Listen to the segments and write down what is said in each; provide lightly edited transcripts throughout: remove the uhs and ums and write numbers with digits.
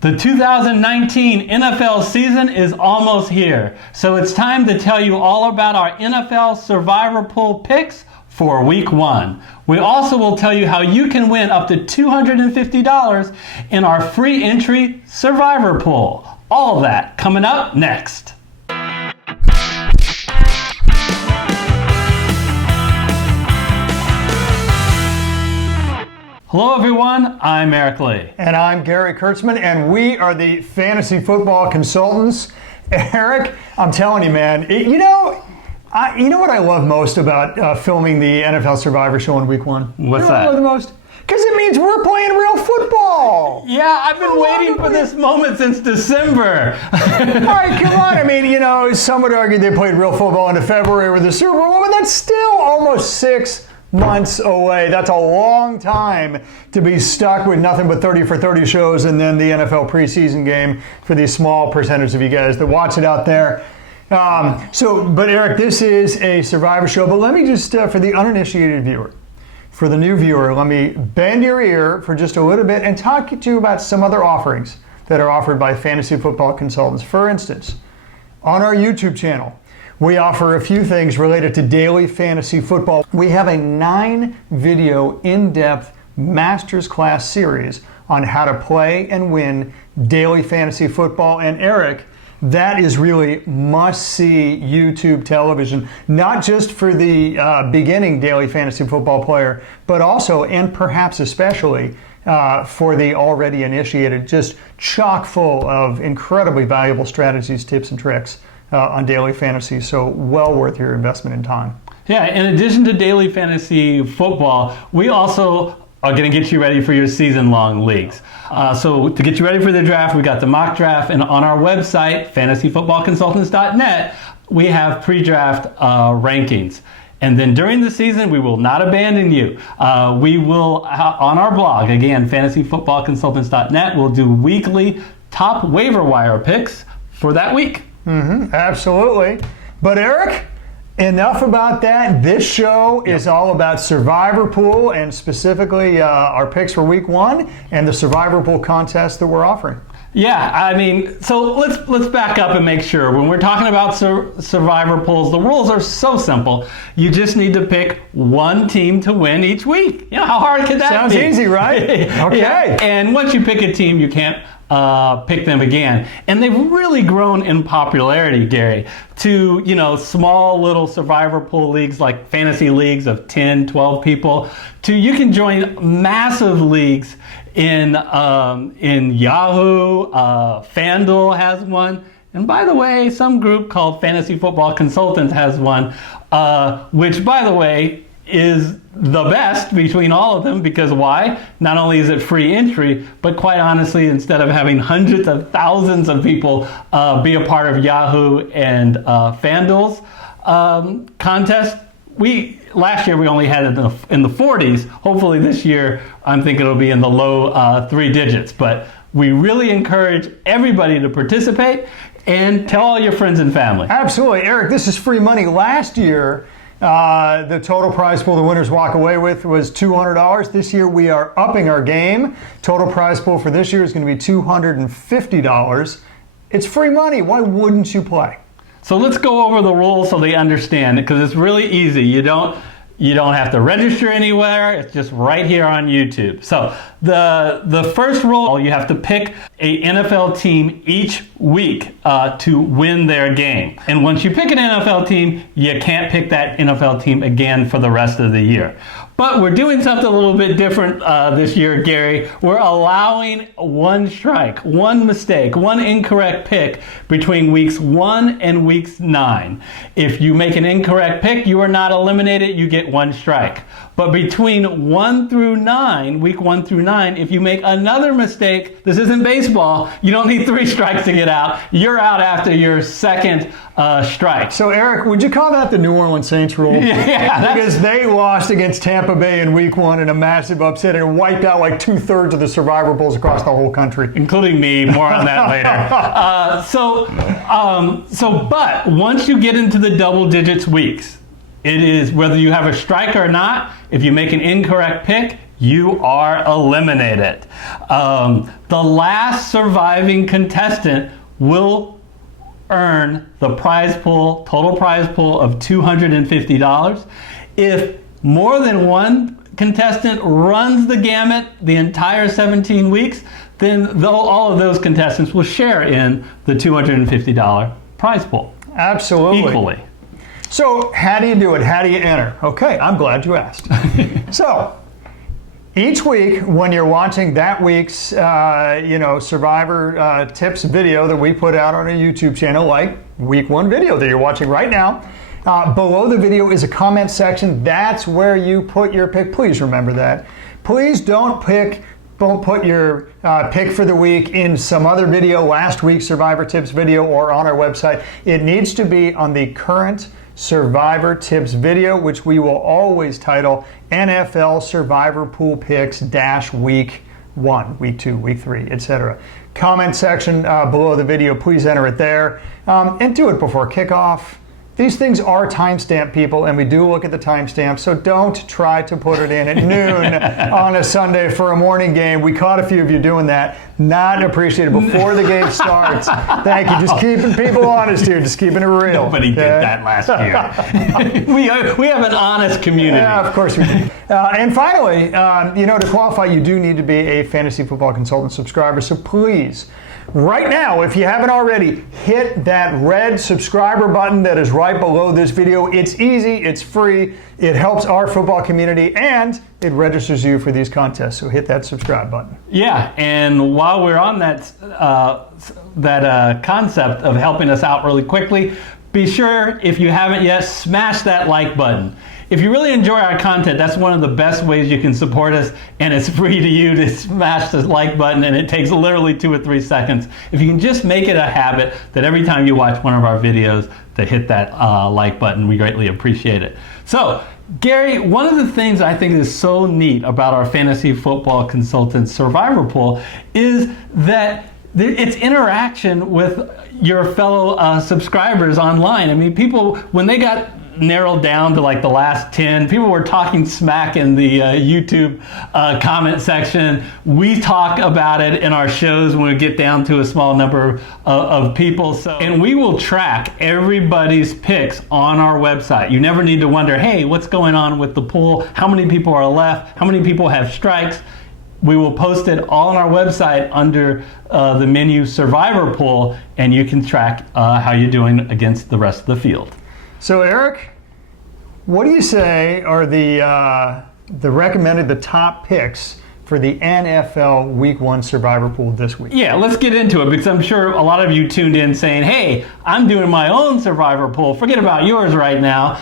The 2019 NFL season is almost here, so it's time to tell you all about our NFL Survivor Pool picks for Week 1. We also will tell you how you can win up to $250 in our free entry Survivor Pool. All of that coming up next. Hello everyone, I'm Eric Lee. And I'm Gary Kurtzman, and we are the Fantasy Football Consultants. Eric, I'm telling you, man, you know what I love most about filming the NFL Survivor Show in Week 1? What's that? I love the most? Because it means we're playing real football. Yeah, I've been waiting for this moment since December. All right, come on. I mean, some would argue they played real football into February with the Super Bowl, but that's still almost 6 months away. That's a long time to be stuck with nothing but 30 for 30 shows and then the NFL preseason game for the small percentage of you guys that watch it out there. But Eric, this is a Survivor show, but let me just, for the uninitiated viewer, for the new viewer, let me bend your ear for just a little bit and talk to you about some other offerings that are offered by Fantasy Football Consultants. For instance, on our YouTube channel, we offer a few things related to daily fantasy football. We have a 9-video in-depth master's class series on how to play and win daily fantasy football. And Eric, that is really must-see YouTube television, not just for the beginning daily fantasy football player, but also, and perhaps especially, for the already initiated, just chock full of incredibly valuable strategies, tips, and tricks on daily fantasy, so well worth your investment in time. Yeah, in addition to daily fantasy football, we also are going to get you ready for your season-long leagues. So to get you ready for the draft, we got the mock draft, and on our website, fantasyfootballconsultants.net, we have pre-draft rankings. And then during the season, we will not abandon you. We will, on our blog, again, fantasyfootballconsultants.net, we'll do weekly top waiver wire picks for that week. Absolutely. But Eric, enough about that. This show is all about Survivor Pool and specifically our picks for Week 1 and the Survivor Pool contest that we're offering. Yeah, I mean, so let's back up and make sure. When we're talking about Survivor Pools, the rules are so simple. You just need to pick one team to win each week. You know, how hard could that be? Sounds easy, right? Okay. Yeah. And once you pick a team, you can't pick them again. And they've really grown in popularity, Gary, to, small little Survivor Pool leagues like fantasy leagues of 10, 12 people, to you can join massive leagues in Yahoo. FanDuel has one. And by the way, some group called Fantasy Football Consultants has one, which, by the way, is the best between all of them, because why? Not only is it free entry, but quite honestly, instead of having hundreds of thousands of people be a part of Yahoo and FanDuel's contest, last year we only had it in the 40s. Hopefully this year, I'm thinking it'll be in the low 3 digits. But we really encourage everybody to participate and tell all your friends and family. Absolutely. Eric, this is free money. Last year, the total prize pool the winners walk away with was $200. This year we are upping our game. Total prize pool for this year is going to be $250. It's free money. Why wouldn't you play? So let's go over the rules so they understand it, because it's really easy. You don't have to register anywhere. It's just right here on YouTube. So the first rule, you have to pick a NFL team each week to win their game. And once you pick an NFL team, you can't pick that NFL team again for the rest of the year. But we're doing something a little bit different this year, Gary. We're allowing one strike, one mistake, one incorrect pick between weeks 1 and weeks 9. If you make an incorrect pick, you are not eliminated. You get one strike. But between 1 through 9, week 1 through 9, if you make another mistake, this isn't baseball, you don't need 3 strikes to get out. You're out after your second strike. So Eric, would you call that the New Orleans Saints rule? Yeah. Because they lost against Tampa Bay in week 1 in a massive upset and wiped out like 2/3 of the Survivor Pools across the whole country. Including me, more on that later. But once you get into the double digits weeks, it is whether you have a strike or not, if you make an incorrect pick, you are eliminated. The last surviving contestant will earn the prize pool, total prize pool of $250. If more than one contestant runs the gamut the entire 17 weeks, then all of those contestants will share in the $250 prize pool. Absolutely. Equally. So how do you do it? How do you enter? Okay, I'm glad you asked. So each week when you're watching that week's Survivor tips video that we put out on our YouTube channel, like week 1 video that you're watching right now, below the video is a comment section. That's where you put your pick. Please remember that. Please don't put your pick for the week in some other video, last week's Survivor tips video, or on our website. It needs to be on the current Survivor tips video, which we will always title NFL Survivor Pool Picks -week 1, week 2, week 3, etc. Comment section below the video, please enter it there, and do it before kickoff. These things are timestamp, people, and we do look at the timestamp, so don't try to put it in at noon on a Sunday for a morning game. We caught a few of you doing that. Not appreciated before the game starts. Thank you. Just keeping people honest here, just keeping it real. Nobody did that last year. we have an honest community. Yeah, of course we do. And finally, to qualify, you do need to be a Fantasy Football Consultant subscriber, so please, right now, if you haven't already, hit that red subscriber button that is right below this video. It's easy, it's free, it helps our football community, and it registers you for these contests. So hit that subscribe button. Yeah, and while we're on that concept of helping us out really quickly, be sure, if you haven't yet, smash that like button. If you really enjoy our content, that's one of the best ways you can support us, and it's free to you to smash the like button, and it takes literally 2 or 3 seconds. If you can just make it a habit that every time you watch one of our videos to hit that like button, we greatly appreciate it. So, Gary, one of the things I think is so neat about our Fantasy Football Consultant Survivor Pool is that it's interaction with your fellow subscribers online. I mean, people, when they got narrowed down to like the last 10, people were talking smack in the YouTube comment section. We talk about it in our shows when we get down to a small number of people. And we will track everybody's picks on our website. You never need to wonder, hey, what's going on with the pool? How many people are left? How many people have strikes? We will post it all on our website under the menu Survivor Pool, and you can track how you're doing against the rest of the field. So Eric, what do you say are the top picks for the NFL Week 1 Survivor Pool this week? Yeah, let's get into it, because I'm sure a lot of you tuned in saying, hey, I'm doing my own Survivor Pool. Forget about yours right now.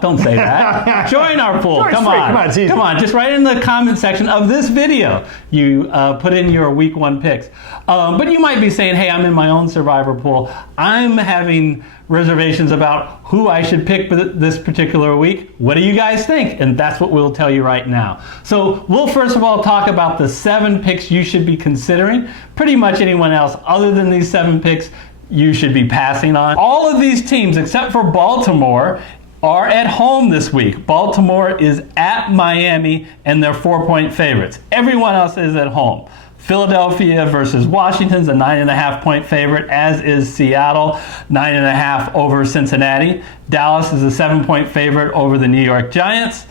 Don't say that. Join our pool. Come on, just write in the comment section of this video. You put in your Week 1 picks. But you might be saying, hey, I'm in my own Survivor Pool. I'm having reservations about who I should pick this particular week. What do you guys think? And that's what we'll tell you right now. So we'll first of all talk about the 7 picks you should be considering. Pretty much anyone else other than these 7 picks you should be passing on. All of these teams except for Baltimore are at home this week. Baltimore is at Miami and they're 4-point favorites. Everyone else is at home. Philadelphia versus Washington's a 9.5-point favorite, as is Seattle, 9.5 over Cincinnati. Dallas is a 7-point favorite over the New York Giants,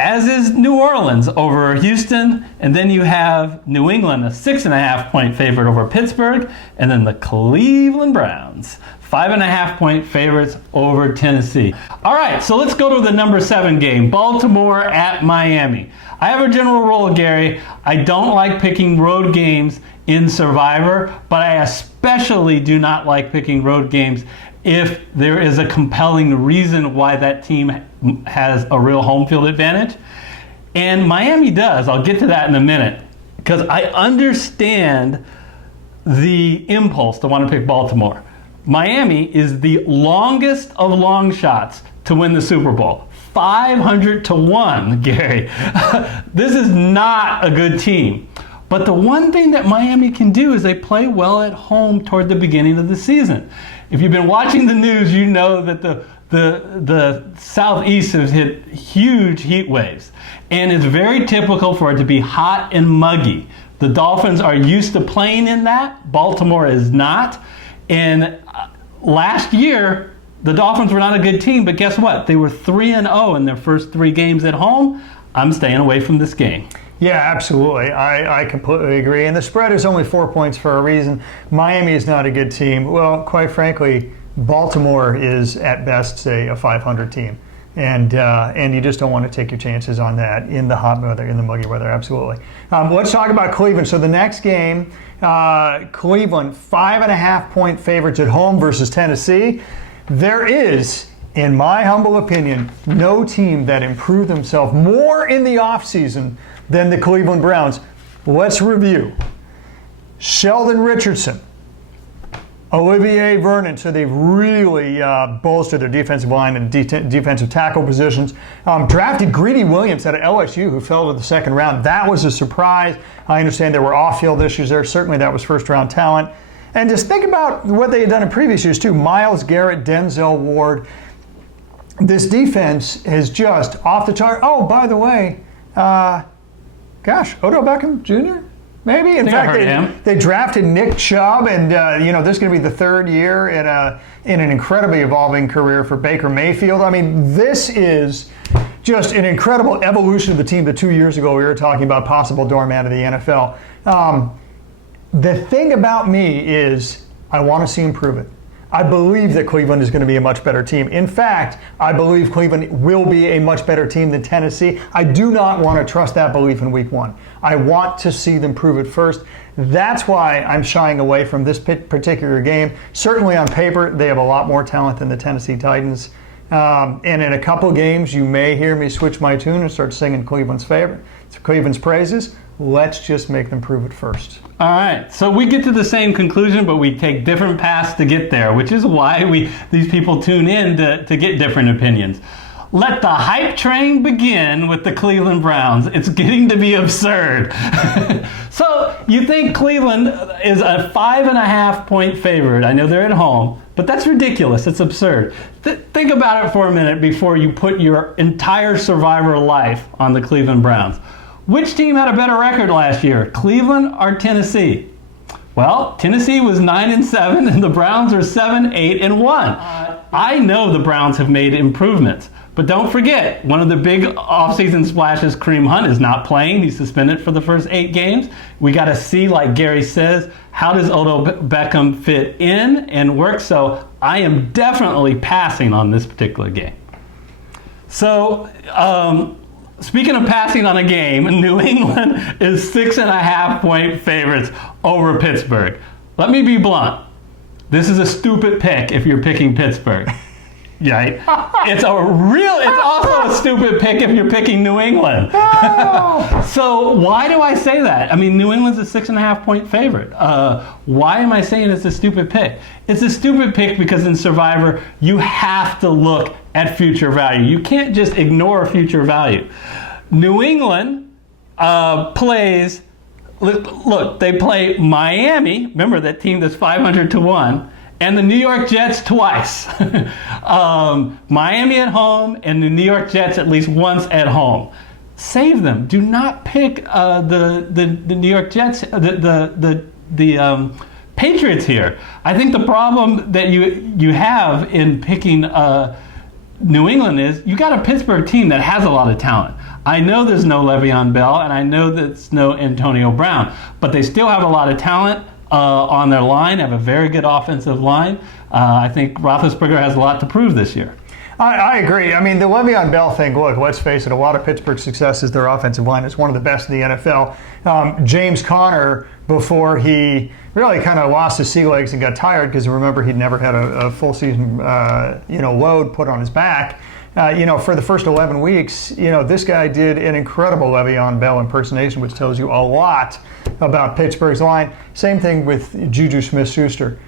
as is New Orleans over Houston. And then you have New England, a 6.5-point favorite over Pittsburgh, and then the Cleveland Browns, 5.5-point favorites over Tennessee. All right, so let's go to the number 7 game, Baltimore at Miami. I have a general rule, Gary. I don't like picking road games in Survivor, but I especially do not like picking road games if there is a compelling reason why that team has a real home field advantage. And Miami does. I'll get to that in a minute, because I understand the impulse to want to pick Baltimore. Miami is the longest of long shots to win the Super Bowl. 500-1, Gary. This is not a good team. But the one thing that Miami can do is they play well at home toward the beginning of the season. If you've been watching the news, you know that the Southeast has hit huge heat waves. and it's very typical for it to be hot and muggy. The Dolphins are used to playing in that. Baltimore is not. And last year, the Dolphins were not a good team, but guess what? They were 3-0 in their first 3 games at home. I'm staying away from this game. Yeah, absolutely. I completely agree. And the spread is only 4 points for a reason. Miami is not a good team. Well, quite frankly, Baltimore is at best, say, a 500 team. And you just don't want to take your chances on that in the hot weather, in the muggy weather, absolutely. Let's talk about Cleveland. So the next game, Cleveland, 5.5-point favorites at home versus Tennessee. There is, in my humble opinion, no team that improved themselves more in the offseason than the Cleveland Browns. Let's review. Sheldon Richardson, Olivier Vernon, so they've really bolstered their defensive line and defensive tackle positions. Drafted Greedy Williams out of LSU, who fell to the second round. That was a surprise. I understand there were off-field issues there. Certainly that was first-round talent. And just think about what they had done in previous years, too. Myles Garrett, Denzel Ward. This defense is just off the chart. Oh, by the way, Odell Beckham Jr.? Maybe. In fact, they drafted Nick Chubb, and this is going to be the 3rd year in an incredibly evolving career for Baker Mayfield. I mean, this is just an incredible evolution of the team that 2 years ago we were talking about possible doormat of the NFL. The thing about me is I want to see him prove it. I believe that Cleveland is going to be a much better team. In fact, I believe Cleveland will be a much better team than Tennessee. I do not want to trust that belief in week 1. I want to see them prove it first. That's why I'm shying away from this particular game. Certainly on paper, they have a lot more talent than the Tennessee Titans. And in a couple games, you may hear me switch my tune and start singing Cleveland's praises. Let's just make them prove it first. All right, so we get to the same conclusion, but we take different paths to get there, which is why these people tune in to get different opinions. Let the hype train begin with the Cleveland Browns. It's getting to be absurd. So you think Cleveland is a 5.5-point favorite. I know they're at home, but that's ridiculous. It's absurd. Think about it for a minute before you put your entire survivor life on the Cleveland Browns. Which team had a better record last year, Cleveland or Tennessee? Well, Tennessee was 9-7 and the Browns are 7-8-1. I know the Browns have made improvements, but don't forget, one of the big offseason splashes, Kareem Hunt, is not playing. He's suspended for the first 8 games. We got to see, like Gary says, how does Odell Beckham fit in and work? So I am definitely passing on this particular game. So, speaking of passing on a game, New England is 6.5-point favorites over Pittsburgh. Let me be blunt. This is a stupid pick if you're picking Pittsburgh. Right? It's also a stupid pick if you're picking New England. So why do I say that? I mean, New England's a 6.5-point favorite. Why am I saying it's a stupid pick? It's a stupid pick because in Survivor, you have to look at future value. You can't just ignore future value. New England plays, look, they play Miami, remember that team that's 500-1, and the New York Jets twice. Miami at home and the New York Jets at least once at home. Save them. Do not pick the New York Jets, the Patriots here. I think the problem that you have in picking New England is you got a Pittsburgh team that has a lot of talent. I know there's no Le'Veon Bell and I know there's no Antonio Brown, but they still have a lot of talent on their line, have a very good offensive line. I think Roethlisberger has a lot to prove this year. I agree. I mean, the Le'Veon Bell thing, look, let's face it, a lot of Pittsburgh's success is their offensive line. It's one of the best in the NFL. James Conner, before he really kind of lost his sea legs and got tired, because remember, he'd never had a full season load put on his back. For the first 11 weeks, this guy did an incredible Le'Veon Bell impersonation, which tells you a lot about Pittsburgh's line. Same thing with Juju Smith-Schuster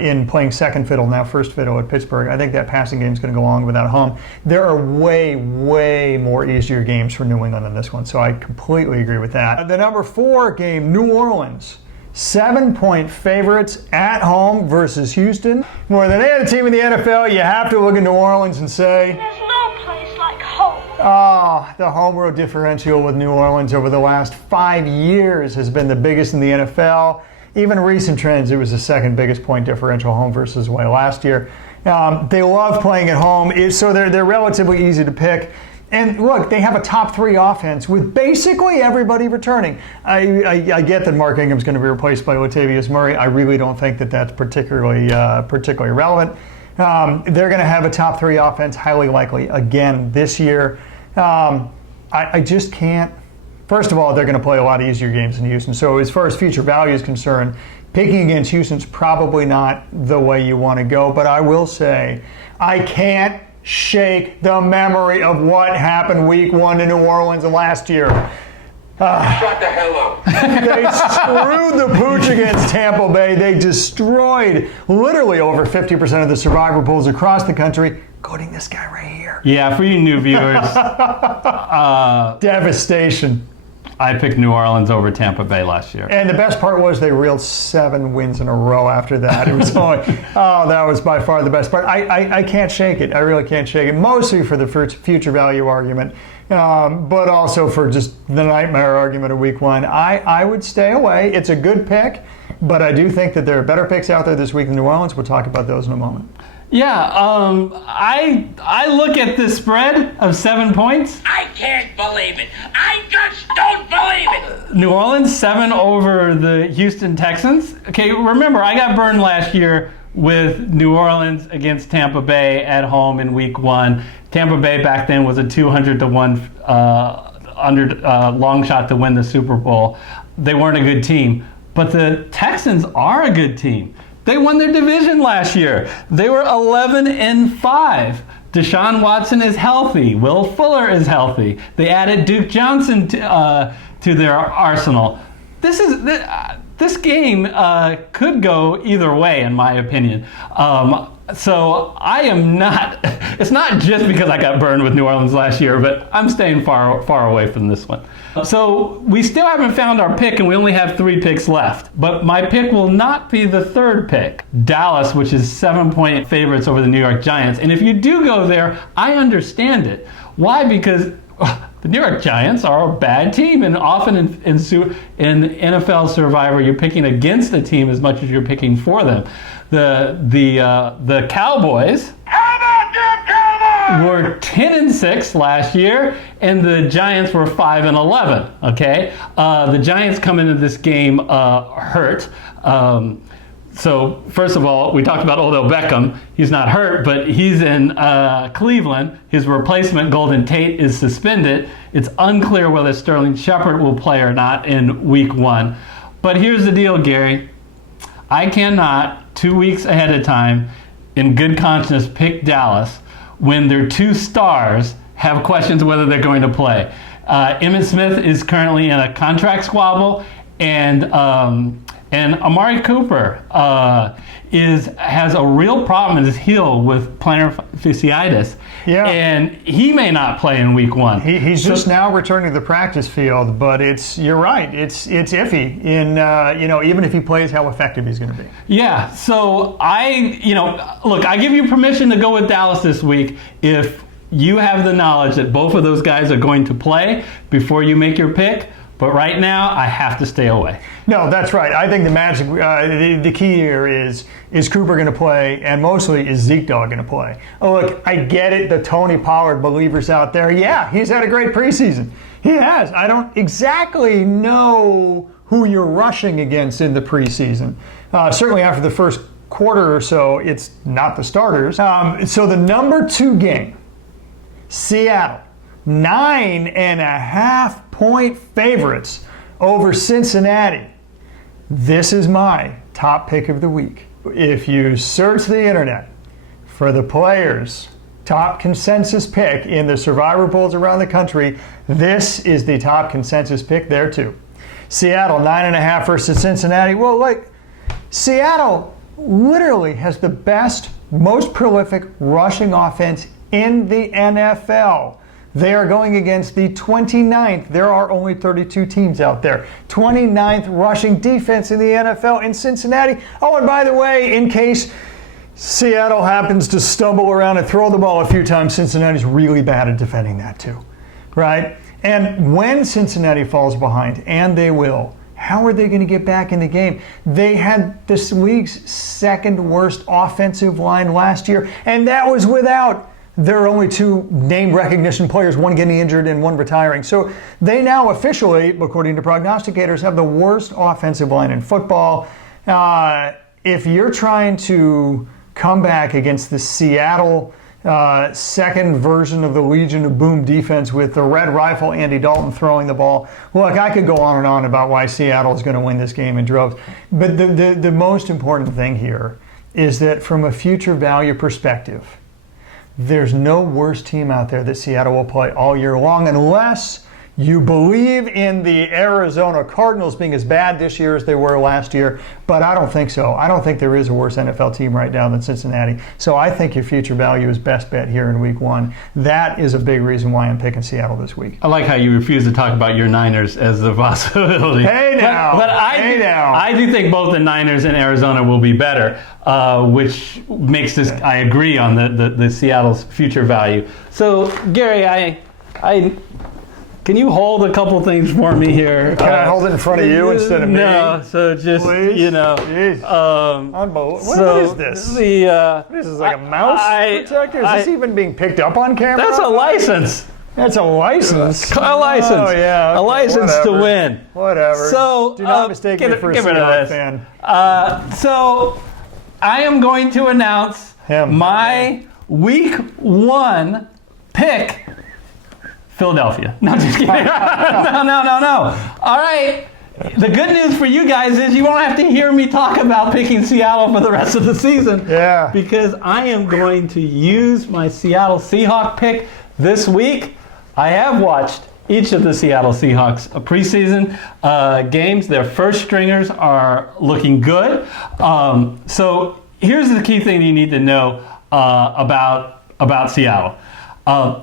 in playing second fiddle, now first fiddle at Pittsburgh. I think that passing game is going to go on without home. There are way, way more easier games for New England than this one, so I completely agree with that. The number 4 game, New Orleans. 7-point favorites at home versus Houston. More than any other team in the NFL, you have to look at New Orleans and say, there's no place like home. The home road differential with New Orleans over the last 5 years has been the biggest in the NFL. Even recent trends, it was the second biggest point differential home versus away last year. They love playing at home, so they're relatively easy to pick. And look, they have a top 3 offense with basically everybody returning. I get that Mark Ingram's going to be replaced by Latavius Murray. I really don't think that that's particularly relevant. They're going to have a top 3 offense, highly likely, again this year. I just can't. First of all, they're going to play a lot easier games in Houston. So as far as future value is concerned, picking against Houston's probably not the way you want to go. But I will say, I can't shake the memory of what happened week 1 in New Orleans last year. Shut the hell up. They screwed the pooch against Tampa Bay. They destroyed literally over 50% of the survivor pools across the country, including this guy right here. Yeah, for you new viewers, Devastation. I picked New Orleans over Tampa Bay last year. And the best part was they reeled 7 wins in a row after that. It was only, that was by far the best part. I can't shake it. I really can't shake it. Mostly for the future value argument, but also for just the nightmare argument of week 1. I would stay away. It's a good pick, but I do think that there are better picks out there this week in New Orleans. We'll talk about those in a moment. Yeah, I look at this spread of 7 points. I can't believe it. I just don't believe it. New Orleans 7 over the Houston Texans. Okay, remember I got burned last year with New Orleans against Tampa Bay at home in week 1. Tampa Bay back then was a 200-1 long shot to win the Super Bowl. They weren't a good team, but the Texans are a good team. They won their division last year. They were 11-5. Deshaun Watson is healthy. Will Fuller is healthy. They added Duke Johnson to their arsenal. This game could go either way, in my opinion. So I am not. It's not just because I got burned with New Orleans last year, but I'm staying far away from this one. So we still haven't found our pick, and we only have 3 picks left. But my pick will not be the 3rd pick, Dallas, which is 7-point favorites over the New York Giants. And if you do go there, I understand it. Why? Because the New York Giants are a bad team, and often in NFL Survivor, you're picking against the team as much as you're picking for them. The Cowboys were 10-6 last year, and the Giants were 5-11. Okay, the Giants come into this game hurt. So first of all, we talked about Odell Beckham. He's not hurt, but he's in Cleveland. His replacement, Golden Tate, is suspended. It's unclear whether Sterling Shepard will play or not in week 1. But here's the deal, Gary. I cannot, 2 weeks ahead of time, in good conscience, pick Dallas when their 2 stars have questions whether they're going to play. Emmitt Smith is currently in a contract squabble, and Amari Cooper has a real problem in his heel with plantar fasciitis. Yeah. And he may not play in week 1. He's just now returning to the practice field, but you're right. It's iffy in even if he plays, how effective he's going to be. Yeah. So I give you permission to go with Dallas this week if you have the knowledge that both of those guys are going to play before you make your pick. But right now, I have to stay away. No, that's right. I think the magic, the key here is Cooper going to play, and mostly is Zeke Dog going to play? Oh, look, I get it, the Tony Pollard believers out there. Yeah, he's had a great preseason. He has. I don't exactly know who you're rushing against in the preseason. Certainly after the first quarter or so, it's not the starters. So the number 2 game, Seattle, 9.5-point favorites over Cincinnati. This is my top pick of the week. If you search the internet for the players' top consensus pick in the survivor pools around the country, this is the top consensus pick there too. Seattle 9.5 versus Cincinnati. Well, Seattle literally has the best, most prolific rushing offense in the NFL. They are going against the 29th. There are only 32 teams out there. 29th rushing defense in the NFL in Cincinnati. Oh, and by the way, in case Seattle happens to stumble around and throw the ball a few times, Cincinnati's really bad at defending that too. right? And when Cincinnati falls behind, and they will, how are they going to get back in the game? They had this league's second worst offensive line last year, and that was without their only two name recognition players, one getting injured and one retiring. So they now officially, according to prognosticators, have the worst offensive line in football. If you're trying to come back against the Seattle second version of the Legion of Boom defense with the Red Rifle Andy Dalton throwing the ball. Look, I could go on and on about why Seattle is going to win this game in droves. But the most important thing here is that from a future value perspective, there's no worse team out there that Seattle will play all year long unless you believe in the Arizona Cardinals being as bad this year as they were last year, but I don't think so. I don't think there is a worse NFL team right now than Cincinnati. So I think your future value is best bet here in week one. That is a big reason why I'm picking Seattle this week. I like how you refuse to talk about your Niners as a possibility. Hey now! But I do think both the Niners and Arizona will be better, which makes this, I agree on the Seattle's future value. So, Gary, can you hold a couple things for me here? Can I hold it in front of you instead of me? No, so just, Please? you know. Unbelievable. What is this? This is like a mouse protector? Is this even being picked up on camera? That's a license. That's a license? A license. Oh, yeah. Okay, a license to win. Whatever. So, do not mistake me for a Seahawks fan. So, I am going to announce my week one pick. Philadelphia. No, just kidding. No. All right. The good news for you guys is you won't have to hear me talk about picking Seattle for the rest of the season. Yeah. Because I am going to use my Seattle Seahawks pick this week. I have watched each of the Seattle Seahawks preseason games. Their first stringers are looking good. So here's the key thing you need to know about Seattle.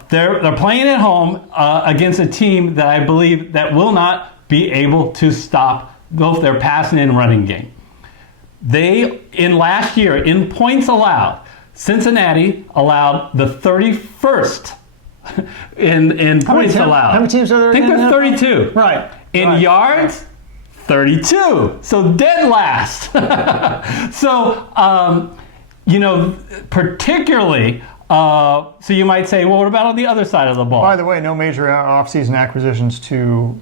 They're playing at home against a team that I believe that will not be able to stop both their passing and running game. They, in last year, in points allowed, Cincinnati allowed the 31st in points allowed. How many teams are there? I think they're 32. Right. In yards, 32. So dead last. So, particularly... so you might say, well, what about on the other side of the ball? By the way, no major offseason acquisitions to,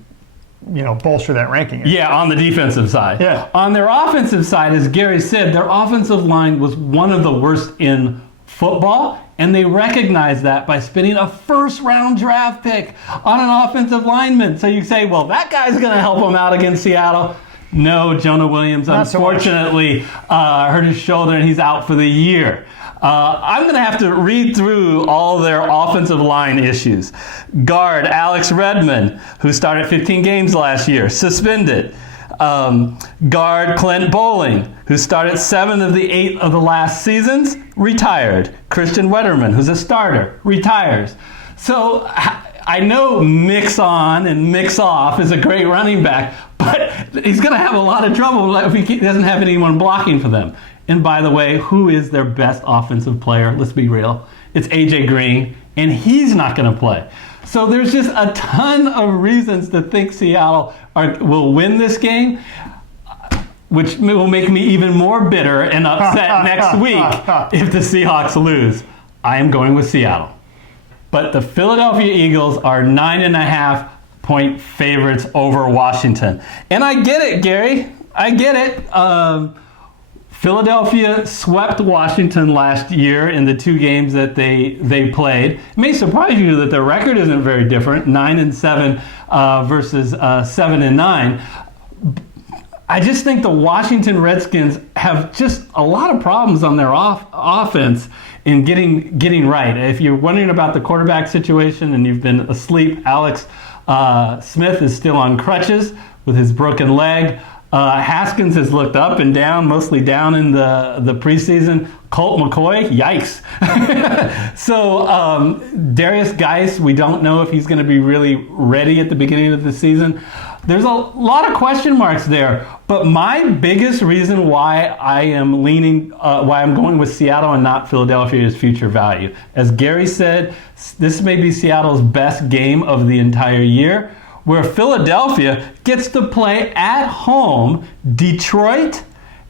bolster that ranking. Yeah, on the defensive side. Yeah. On their offensive side, as Gary said, their offensive line was one of the worst in football, and they recognized that by spending a first-round draft pick on an offensive lineman. So you say, well, that guy's going to help them out against Seattle. No, Jonah Williams, unfortunately, hurt his shoulder, and he's out for the year. I'm going to have to read through all their offensive line issues. Guard Alex Redmond, who started 15 games last year, suspended. Guard Clint Bowling, who started 7 of the 8 of the last seasons, retired. Christian Wetterman, who's a starter, retires. So I know mix on and mix off is a great running back, but he's going to have a lot of trouble if he doesn't have anyone blocking for them. And by the way, who is their best offensive player? Let's be real. It's A.J. Green, and he's not going to play. So there's just a ton of reasons to think Seattle will win this game, which will make me even more bitter and upset next week if the Seahawks lose. I am going with Seattle. But the Philadelphia Eagles are 9.5-point favorites over Washington. And I get it, Gary. I get it. Philadelphia swept Washington last year in the 2 games that they played. It may surprise you that their record isn't very different, 9-7 versus 7-9. I just think the Washington Redskins have just a lot of problems on their offense in getting right. If you're wondering about the quarterback situation and you've been asleep, Alex Smith is still on crutches with his broken leg. Haskins has looked up and down, mostly down in the preseason. Colt McCoy, yikes. So Darius Geis, we don't know if he's going to be really ready at the beginning of the season. There's a lot of question marks there, but my biggest reason why I am why I'm going with Seattle and not Philadelphia is future value. As Gary said, this may be Seattle's best game of the entire year, where Philadelphia gets to play at home Detroit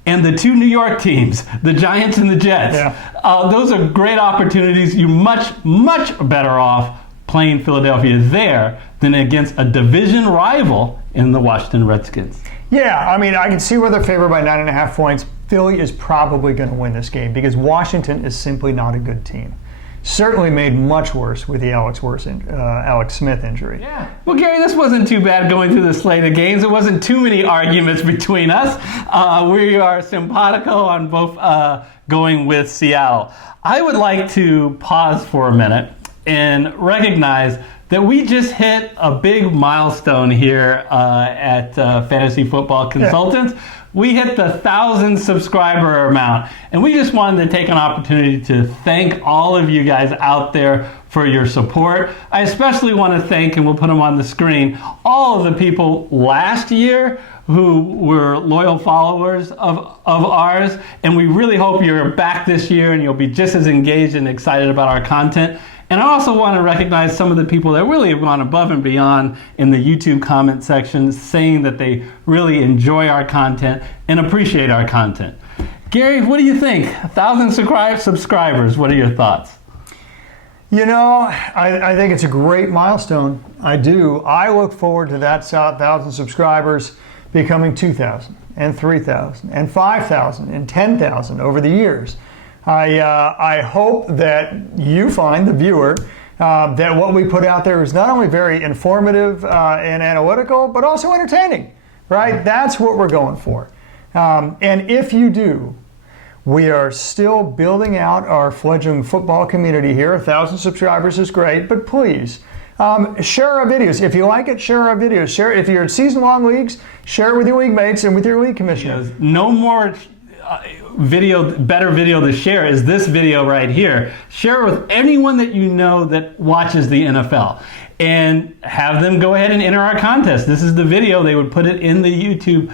and the two New York teams, the Giants and the Jets. Yeah. Those are great opportunities. You're much better off playing Philadelphia there than against a division rival in the Washington Redskins. Yeah, I mean, I can see where they're favored by 9.5 points. Philly is probably going to win this game because Washington is simply not a good team. Certainly made much worse with the Alex Smith injury. Yeah. Well, Gary, this wasn't too bad going through the slate of games. It wasn't too many arguments between us. We are simpatico on both going with Seattle. I would like to pause for a minute and recognize that we just hit a big milestone here at Fantasy Football Consultants. Yeah. We hit the 1,000 subscriber amount, and we just wanted to take an opportunity to thank all of you guys out there for your support. I especially want to thank, and we'll put them on the screen, all of the people last year who were loyal followers of ours, and we really hope you're back this year and you'll be just as engaged and excited about our content. And I also want to recognize some of the people that really have gone above and beyond in the YouTube comment section, saying that they really enjoy our content and appreciate our content. Gary, what do you think? 1,000 subscribers, what are your thoughts? You know, I think it's a great milestone. I do. I look forward to that 1,000 subscribers becoming 2,000 and 3,000 and 5,000 and 10,000 over the years. I hope that you find, the viewer, that what we put out there is not only very informative and analytical, but also entertaining, right? That's what we're going for. And if you do, we are still building out our fledgling football community here. 1,000 subscribers is great, but please, share our videos. If you like it, share our videos. Share if you're in season-long leagues, share it with your league mates and with your league commissioner. No more better video to share is this video right here. Share it with anyone that you know that watches the NFL and have them go ahead and enter our contest. This is the video. They would put it in the YouTube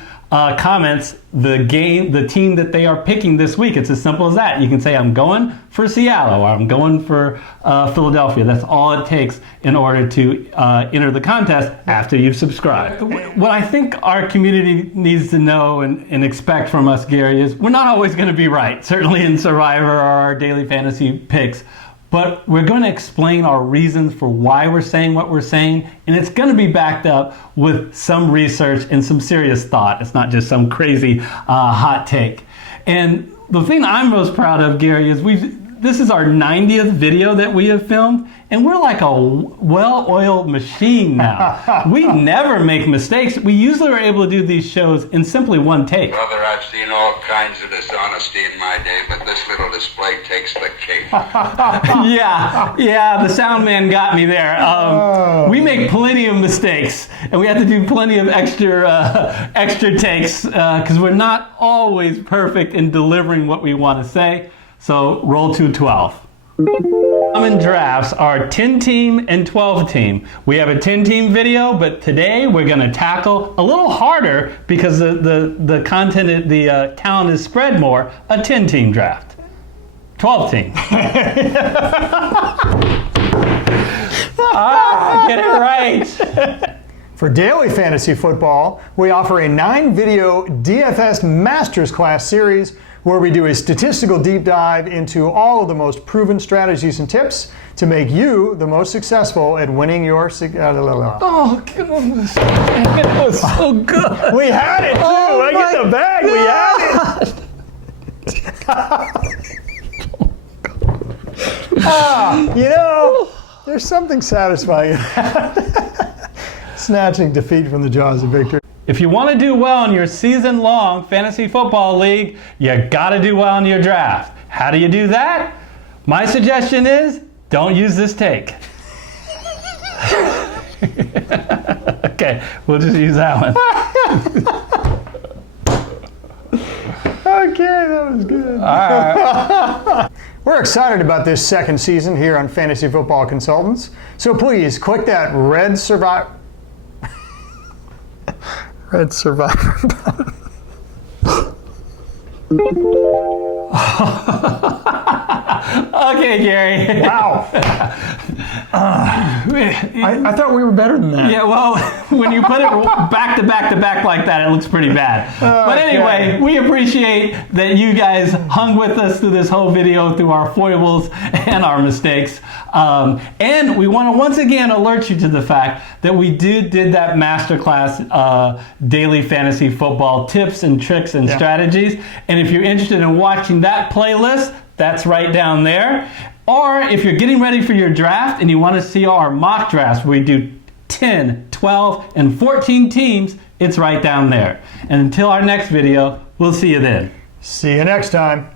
comments, the team that they are picking this week. It's as simple as that. You can say, I'm going for Seattle or I'm going for Philadelphia. That's all it takes in order to enter the contest after you've subscribed. What I think our community needs to know and expect from us, Gary, is we're not always going to be right, certainly in Survivor or our daily fantasy picks. But we're going to explain our reasons for why we're saying what we're saying, and it's going to be backed up with some research and some serious thought. It's not just some crazy hot take. And the thing I'm most proud of, Gary, is this is our 90th video that we have filmed, and we're like a well-oiled machine now. We never make mistakes. We usually are able to do these shows in simply one take. Brother, I've seen all kinds of dishonesty in my day, but this little display takes the cake. Yeah, the sound man got me there. We make plenty of mistakes, and we have to do plenty of extra takes because we're not always perfect in delivering what we want to say. So roll 212. Common drafts are 10-team and 12-team. We have a 10-team video, but today we're going to tackle a little harder because the content, the talent is spread more, a 10-team draft. 12-team. Get it right. For daily fantasy football, we offer a 9-video DFS Masters Class series where we do a statistical deep dive into all of the most proven strategies and tips to make you the most successful at winning your... Oh, goodness. It was so good. We had it, too. Oh, I get the bag. We had it. You know, there's something satisfying in that. Snatching defeat from the jaws of victory. If you want to do well in your season-long fantasy football league, you got to do well in your draft. How do you do that? My suggestion is don't use this take. Okay, we'll just use that one. Okay, that was good. All right. We're excited about this second season here on Fantasy Football Consultants. So please click that red Red Survivor. Okay, Gary. Wow. I thought we were better than that. Yeah, well, when you put it back to back to back like that, it looks pretty bad. But anyway, we appreciate that you guys hung with us through this whole video, through our foibles and our mistakes. And we want to once again alert you to the fact that we did that masterclass daily fantasy football tips and tricks and strategies. And if you're interested in watching that playlist, that's right down there. Or if you're getting ready for your draft and you want to see our mock drafts where we do 10, 12, and 14 teams, it's right down there. And until our next video, we'll see you then. See you next time.